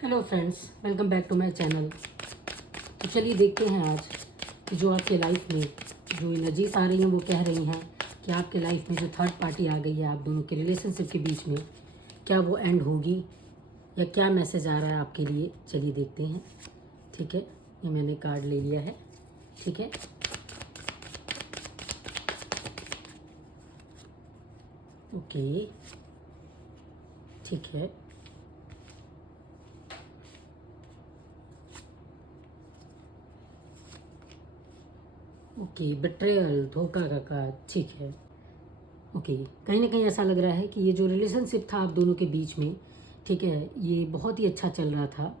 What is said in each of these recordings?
Hello friends, welcome back to my channel. तो चलिए देखते हैं आज कि जो आपके लाइफ में जो एनर्जीज आ रही हैं वो कह रही हैं कि आपके लाइफ में जो थर्ड पार्टी आ गई है आप दोनों के रिलेशनशिप के बीच में, क्या वो एंड होगी या क्या मैसेज आ रहा है आपके लिए। चलिए देखते हैं। ठीक है, ये मैंने कार्ड ले लिया है। ठीक है, ओके, ठीक है। ओके, बिट्रेयल, धोखा का कार्ड। ठीक है, ओके। कहीं ना कहीं ऐसा लग रहा है कि ये जो रिलेशनशिप था आप दोनों के बीच में, ठीक है, ये बहुत ही अच्छा चल रहा था।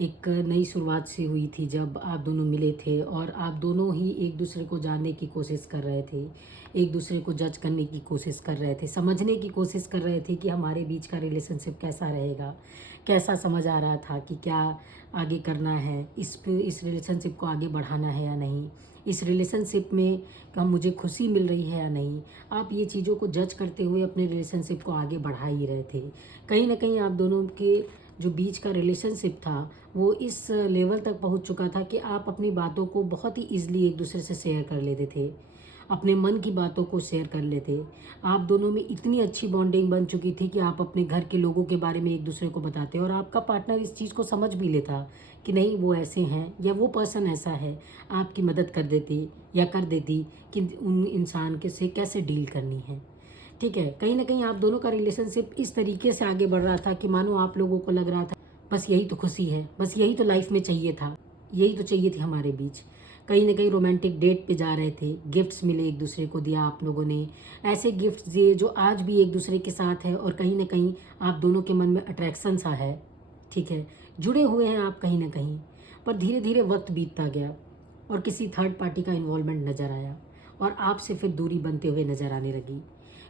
एक नई शुरुआत से हुई थी जब आप दोनों मिले थे और आप दोनों ही एक दूसरे को जानने की कोशिश कर रहे थे, एक दूसरे को जज करने की कोशिश कर रहे थे, समझने की कोशिश कर रहे थे कि हमारे बीच का रिलेशनशिप कैसा रहेगा। कैसा समझ आ रहा था कि क्या आगे करना है, इस रिलेशनशिप को आगे बढ़ाना है या नहीं, इस रिलेशनशिप में क्या मुझे खुशी मिल रही है या नहीं। आप ये चीज़ों को जज करते हुए अपने रिलेशनशिप को आगे बढ़ा ही रहे थे। कहीं ना कहीं आप दोनों के जो बीच का रिलेशनशिप था वो इस लेवल तक पहुंच चुका था कि आप अपनी बातों को बहुत ही ईजिली एक दूसरे से शेयर कर लेते थे, अपने मन की बातों को शेयर कर लेते। आप दोनों में इतनी अच्छी बॉन्डिंग बन चुकी थी कि आप अपने घर के लोगों के बारे में एक दूसरे को बताते और आपका पार्टनर इस चीज़ को समझ भी लेता कि नहीं वो ऐसे हैं या वो पर्सन ऐसा है। आपकी मदद कर देती या कर देती कि उन इंसान के से कैसे डील करनी है। ठीक है, कहीं ना कहीं आप दोनों का रिलेशनशिप इस तरीके से आगे बढ़ रहा था कि मानो आप लोगों को लग रहा था बस यही तो खुशी है, बस यही तो लाइफ में चाहिए था, यही तो चाहिए थी हमारे बीच। कहीं ना कहीं रोमांटिक डेट पे जा रहे थे, गिफ्ट्स मिले, एक दूसरे को दिया आप लोगों ने, ऐसे गिफ्ट्स दिए जो आज भी एक दूसरे के साथ है और कहीं ना कहीं आप दोनों के मन में अट्रैक्शन सा है। ठीक है, जुड़े हुए हैं आप कहीं ना कहीं। पर धीरे धीरे वक्त बीतता गया और किसी थर्ड पार्टी का इन्वॉल्वमेंट नज़र आया और आपसे फिर दूरी बनते हुए नज़र आने लगी।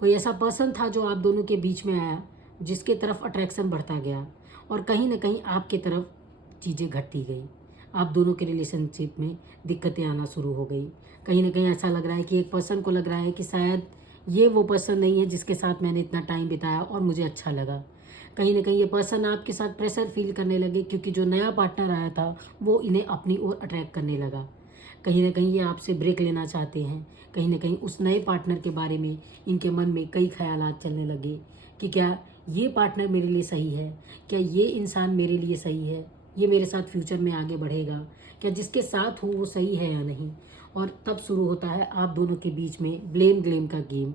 कोई ऐसा पर्सन था जो आप दोनों के बीच में आया जिसके तरफ अट्रैक्शन बढ़ता गया और कहीं ना कहीं आपके तरफ चीज़ें घटती गई। आप दोनों के रिलेशनशिप में दिक्कतें आना शुरू हो गई। कहीं ना कहीं ऐसा लग रहा है कि एक पर्सन को लग रहा है कि शायद ये वो पर्सन नहीं है जिसके साथ मैंने इतना टाइम बिताया और मुझे अच्छा लगा। कहीं ना कहीं ये पर्सन आपके साथ प्रेशर फील करने लगे क्योंकि जो नया पार्टनर आया था वो इन्हें अपनी ओर अट्रैक्ट करने लगा। कहीं ना कहीं ये आपसे ब्रेक लेना चाहते हैं। कहीं ना कहीं उस नए पार्टनर के बारे में इनके मन में कई ख्यालात चलने लगे कि क्या ये पार्टनर मेरे लिए सही है, क्या ये इंसान मेरे लिए सही है, ये मेरे साथ फ्यूचर में आगे बढ़ेगा, क्या जिसके साथ हूँ वो सही है या नहीं। और तब शुरू होता है आप दोनों के बीच में ब्लेम ग्लेम का गेम,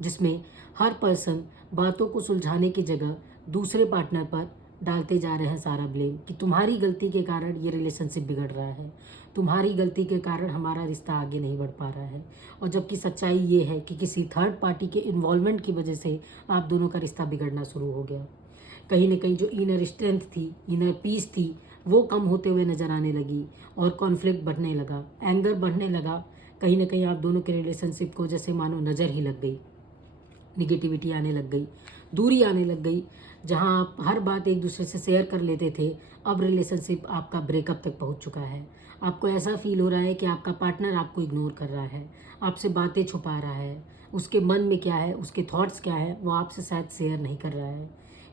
जिसमें हर पर्सन बातों को सुलझाने की जगह दूसरे पार्टनर पर डालते जा रहे हैं सारा ब्लेम कि तुम्हारी गलती के कारण ये रिलेशनशिप बिगड़ रहा है, तुम्हारी गलती के कारण हमारा रिश्ता आगे नहीं बढ़ पा रहा है। और जबकि सच्चाई ये है कि किसी थर्ड पार्टी के इन्वॉल्वमेंट की वजह से आप दोनों का रिश्ता बिगड़ना शुरू हो गया। कहीं ना कहीं जो इनर स्ट्रेंथ थी, इनर पीस थी, वो कम होते हुए नजर आने लगी और कॉन्फ्लिक्ट बढ़ने लगा, एंगर बढ़ने लगा। कहीं ना कहीं आप दोनों के रिलेशनशिप को जैसे मानो नज़र ही लग गई, निगेटिविटी आने लग गई, दूरी आने लग गई। जहां आप हर बात एक दूसरे से शेयर कर लेते थे, अब रिलेशनशिप आपका ब्रेकअप तक पहुंच चुका है। आपको ऐसा फील हो रहा है कि आपका पार्टनर आपको इग्नोर कर रहा है, आपसे बातें छुपा रहा है, उसके मन में क्या है, उसके थॉट्स क्या है वो आपसे शायद शेयर नहीं कर रहा है।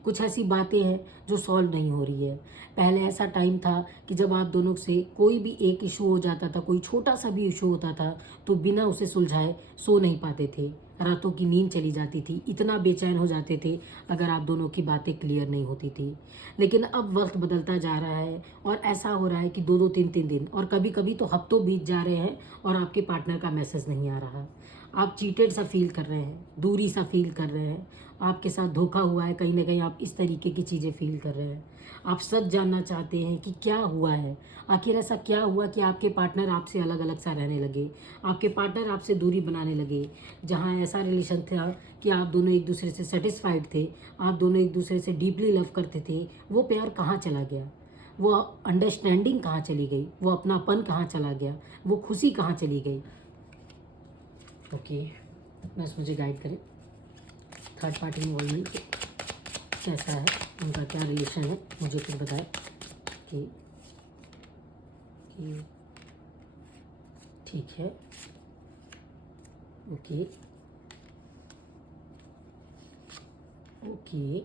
कुछ ऐसी बातें हैं जो सॉल्व नहीं हो रही है। पहले ऐसा टाइम था कि जब आप दोनों से कोई भी एक इशू हो जाता था, कोई छोटा सा भी इशू होता था, तो बिना उसे सुलझाए सो नहीं पाते थे, रातों की नींद चली जाती थी, इतना बेचैन हो जाते थे अगर आप दोनों की बातें क्लियर नहीं होती थी। लेकिन अब वक्त बदलता जा रहा है और ऐसा हो रहा है कि दो दो तीन तीन दिन और कभी कभी तो हफ्तों बीत जा रहे हैं और आपके पार्टनर का मैसेज नहीं आ रहा। आप चीटेड सा फील कर रहे हैं, दूरी सा फील कर रहे हैं, आपके साथ धोखा हुआ है, कहीं ना कहीं आप इस तरीके की चीज़ें फील कर रहे हैं। आप सच जानना चाहते हैं कि क्या हुआ है, आखिर ऐसा क्या हुआ कि आपके पार्टनर आपसे अलग अलग सा रहने लगे, आपके पार्टनर आपसे दूरी बनाने लगे। जहाँ ऐसा रिलेशन था कि आप दोनों एक दूसरे से सेटिस्फाइड थे, आप दोनों एक दूसरे से डीपली लव करते थे, वो प्यार कहाँ चला गया, वो अंडरस्टैंडिंग कहाँ चली गई, वो अपनापन कहाँ चला गया, वो खुशी कहाँ चली गई। ओके, बस मुझे गाइड करें, थर्ड पार्टी इन्वॉल्वमेंट कैसा है, उनका क्या रिलेशन है, मुझे फिर बताएं कि ठीक है। ओके, ओके,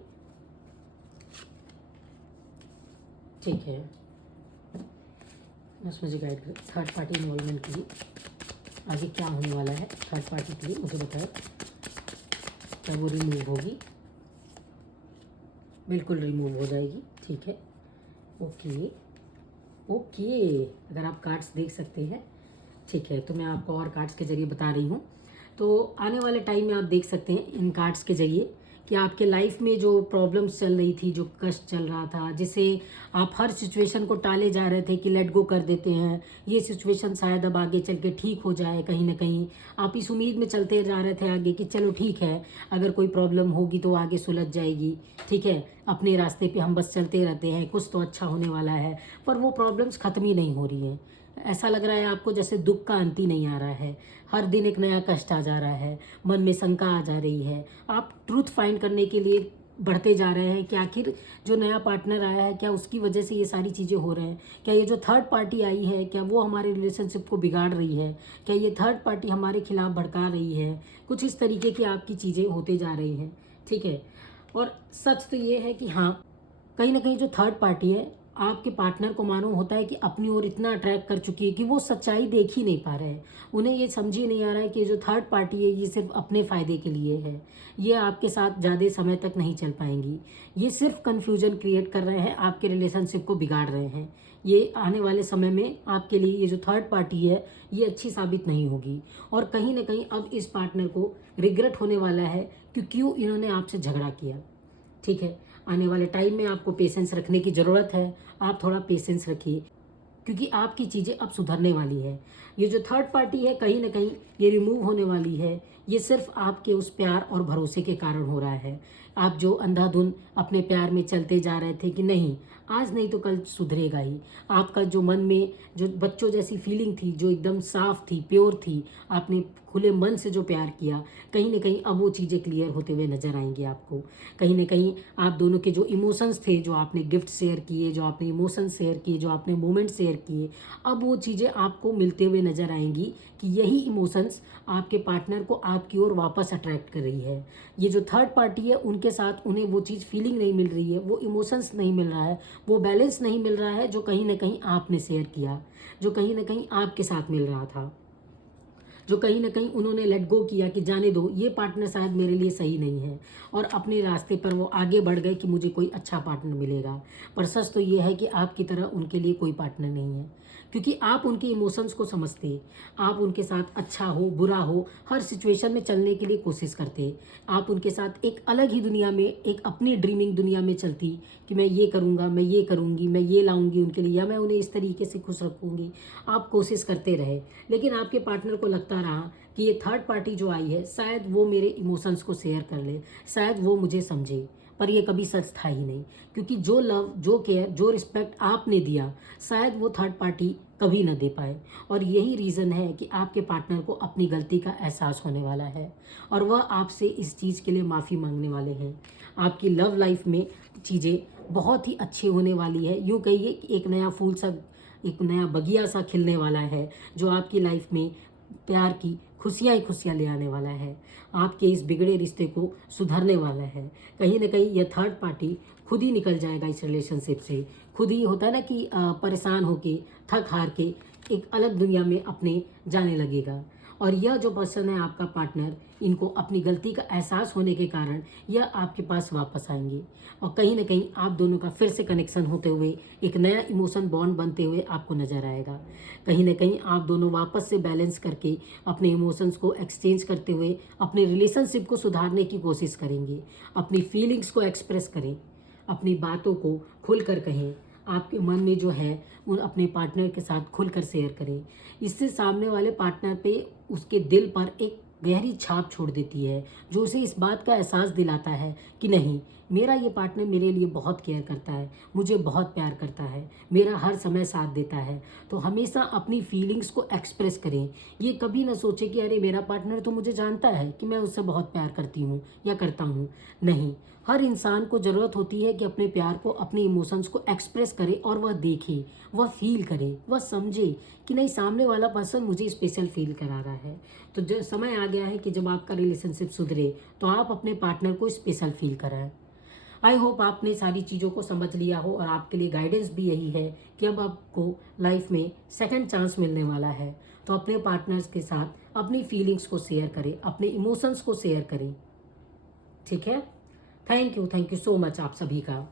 ठीक है, बस मुझे गाइड करो थर्ड पार्टी इन्वॉल्वमेंट के लिए आगे क्या होने वाला है। थर्ड पार्टी के लिए मुझे बताओ, क्या वो रिमूव होगी? बिल्कुल रिमूव हो जाएगी। ठीक है, ओके ओके। अगर आप कार्ड्स देख सकते हैं, ठीक है, तो मैं आपको और कार्ड्स के जरिए बता रही हूँ। तो आने वाले टाइम में आप देख सकते हैं इन कार्ड्स के जरिए कि आपके लाइफ में जो प्रॉब्लम्स चल रही थी, जो कष्ट चल रहा था, जिसे आप हर सिचुएशन को टाले जा रहे थे कि लेट गो कर देते हैं, ये सिचुएशन शायद अब आगे चल के ठीक हो जाए। कहीं ना कहीं आप इस उम्मीद में चलते जा रहे थे आगे कि चलो ठीक है, अगर कोई प्रॉब्लम होगी तो आगे सुलझ जाएगी। ठीक है, अपने रास्ते पे हम बस चलते रहते हैं, कुछ तो अच्छा होने वाला है। पर वो प्रॉब्लम्स ख़त्म ही नहीं हो रही हैं। ऐसा लग रहा है आपको जैसे दुख का अंत ही नहीं आ रहा है। हर दिन एक नया कष्ट आ जा रहा है, मन में शंका आ जा रही है। आप ट्रूथ फाइंड करने के लिए बढ़ते जा रहे हैं कि आखिर जो नया पार्टनर आया है, क्या उसकी वजह से ये सारी चीज़ें हो रहे हैं? क्या ये जो थर्ड पार्टी आई है, क्या वो हमारे रिलेशनशिप को बिगाड़ रही है? क्या ये थर्ड पार्टी हमारे खिलाफ भड़का रही है? कुछ इस तरीके की आपकी चीज़ें होते जा रही हैं। ठीक है, और सच तो ये है कि हाँ, कहीं ना कहीं जो थर्ड पार्टी है आपके पार्टनर को मालूम होता है कि अपनी ओर इतना अट्रैक्ट कर चुकी है कि वो सच्चाई देख ही नहीं पा रहे हैं। उन्हें ये समझ ही नहीं आ रहा है कि जो थर्ड पार्टी है ये सिर्फ अपने फ़ायदे के लिए है। ये आपके साथ ज़्यादा समय तक नहीं चल पाएंगी। ये सिर्फ कन्फ्यूजन क्रिएट कर रहे हैं, आपके रिलेशनशिप को बिगाड़ रहे हैं। ये आने वाले समय में आपके लिए ये जो थर्ड पार्टी है ये अच्छी साबित नहीं होगी। और कहीं ना कहीं अब इस पार्टनर को रिग्रेट होने वाला है कि क्यों इन्होंने आपसे झगड़ा किया। ठीक है, आने वाले टाइम में आपको पेशेंस रखने की ज़रूरत है। आप थोड़ा पेशेंस रखिए, क्योंकि आपकी चीज़ें अब सुधरने वाली है। ये जो थर्ड पार्टी है कहीं ना कहीं ये रिमूव होने वाली है। ये सिर्फ आपके उस प्यार और भरोसे के कारण हो रहा है। आप जो अंधाधुन अपने प्यार में चलते जा रहे थे कि नहीं आज नहीं तो कल सुधरेगा ही, आपका जो मन में जो बच्चों जैसी फीलिंग थी, जो एकदम साफ थी, प्योर थी, आपने खुले मन से जो प्यार किया, कहीं ना कहीं अब वो चीज़ें क्लियर होते हुए नजर आएंगी आपको। कहीं ना कहीं आप दोनों के जो इमोशंस थे, जो आपने गिफ्ट शेयर किए, जो आपने इमोशंस शेयर किए, जो आपने मोमेंट शेयर किए, अब वो चीज़ें आपको मिलते हुए नजर आएंगी कि यही इमोशंस आपके पार्टनर को आपकी ओर वापस अट्रैक्ट कर रही है। ये जो थर्ड पार्टी है उनके साथ उन्हें वो चीज़ फीलिंग नहीं मिल रही है, वो इमोशंस नहीं मिल रहा है, वो बैलेंस नहीं मिल रहा है जो कहीं ना कहीं आपने शेयर किया, जो कहीं ना कहीं आपके साथ मिल रहा था, जो कहीं ना कहीं उन्होंने लेट गो किया कि जाने दो ये पार्टनर शायद मेरे लिए सही नहीं है, और अपने रास्ते पर वो आगे बढ़ गए कि मुझे कोई अच्छा पार्टनर मिलेगा। पर सच तो ये है कि आपकी तरह उनके लिए कोई पार्टनर नहीं है, क्योंकि आप उनके इमोशंस को समझते, आप उनके साथ अच्छा हो बुरा हो हर सिचुएशन में चलने के लिए कोशिश करते। आप उनके साथ एक अलग ही दुनिया में, एक अपनी ड्रीमिंग दुनिया में चलती कि मैं ये करूँगा, मैं ये करूँगी, मैं ये लाऊंगी उनके लिए, या मैं उन्हें इस तरीके से खुश रखूँगी। आप कोशिश करते रहे, लेकिन आपके पार्टनर को लगता रहा कि ये थर्ड पार्टी जो आई है शायद वो मेरे इमोशंस को शेयर कर ले, शायद वो मुझे समझे। पर ये कभी सच था ही नहीं, क्योंकि जो लव, जो केयर, जो रिस्पेक्ट आपने दिया शायद वो थर्ड पार्टी कभी ना दे पाए। और यही रीज़न है कि आपके पार्टनर को अपनी गलती का एहसास होने वाला है, और वह आपसे इस चीज़ के लिए माफ़ी मांगने वाले हैं। आपकी लव लाइफ में चीज़ें बहुत ही अच्छी होने वाली है। यूँ कहिए कि एक नया फूल सा, एक नया बगिया सा खिलने वाला है, जो आपकी लाइफ में प्यार की खुशियाँ ही खुशियाँ ले आने वाला है। आपके इस बिगड़े रिश्ते को सुधरने वाला है। कहीं ना कहीं यह थर्ड पार्टी खुद ही निकल जाएगा इस रिलेशनशिप से। खुद ही होता है ना कि परेशान होके, थक हार के एक अलग दुनिया में अपने जाने लगेगा। और यह जो पर्सन है आपका पार्टनर, इनको अपनी गलती का एहसास होने के कारण यह आपके पास वापस आएंगे, और कहीं ना कहीं आप दोनों का फिर से कनेक्शन होते हुए एक नया इमोशन बॉन्ड बनते हुए आपको नजर आएगा। कहीं ना कहीं आप दोनों वापस से बैलेंस करके अपने इमोशंस को एक्सचेंज करते हुए अपने रिलेशनशिप को सुधारने की कोशिश करेंगे। अपनी फीलिंग्स को एक्सप्रेस करें, अपनी बातों को खुलकर कहें, आपके मन में जो है उन अपने पार्टनर के साथ खुलकर शेयर करें। इससे सामने वाले पार्टनर पे, उसके दिल पर एक गहरी छाप छोड़ देती है, जो उसे इस बात का एहसास दिलाता है कि नहीं, मेरा ये पार्टनर मेरे लिए बहुत केयर करता है, मुझे बहुत प्यार करता है, मेरा हर समय साथ देता है। तो हमेशा अपनी फीलिंग्स को एक्सप्रेस करें। ये कभी ना सोचे कि अरे मेरा पार्टनर तो मुझे जानता है कि मैं उससे बहुत प्यार करती हूँ या करता हूँ। नहीं, हर इंसान को ज़रूरत होती है कि अपने प्यार को, अपने इमोशंस को एक्सप्रेस करे, और वह देखे, वह फील करे, वह समझे कि नहीं, सामने वाला पर्सन मुझे स्पेशल फील करा रहा है। तो जो समय आ गया है कि जब आपका रिलेशनशिप सुधरे तो आप अपने पार्टनर को स्पेशल फील कराएं। आई होप आपने सारी चीज़ों को समझ लिया हो और आपके लिए गाइडेंस भी यही है कि अब आपको लाइफ में सेकंड चांस मिलने वाला है, तो अपने पार्टनर्स के साथ अपनी फीलिंग्स को शेयर करें, अपने इमोशंस को शेयर करें। ठीक है, थैंक यू सो मच आप सभी का।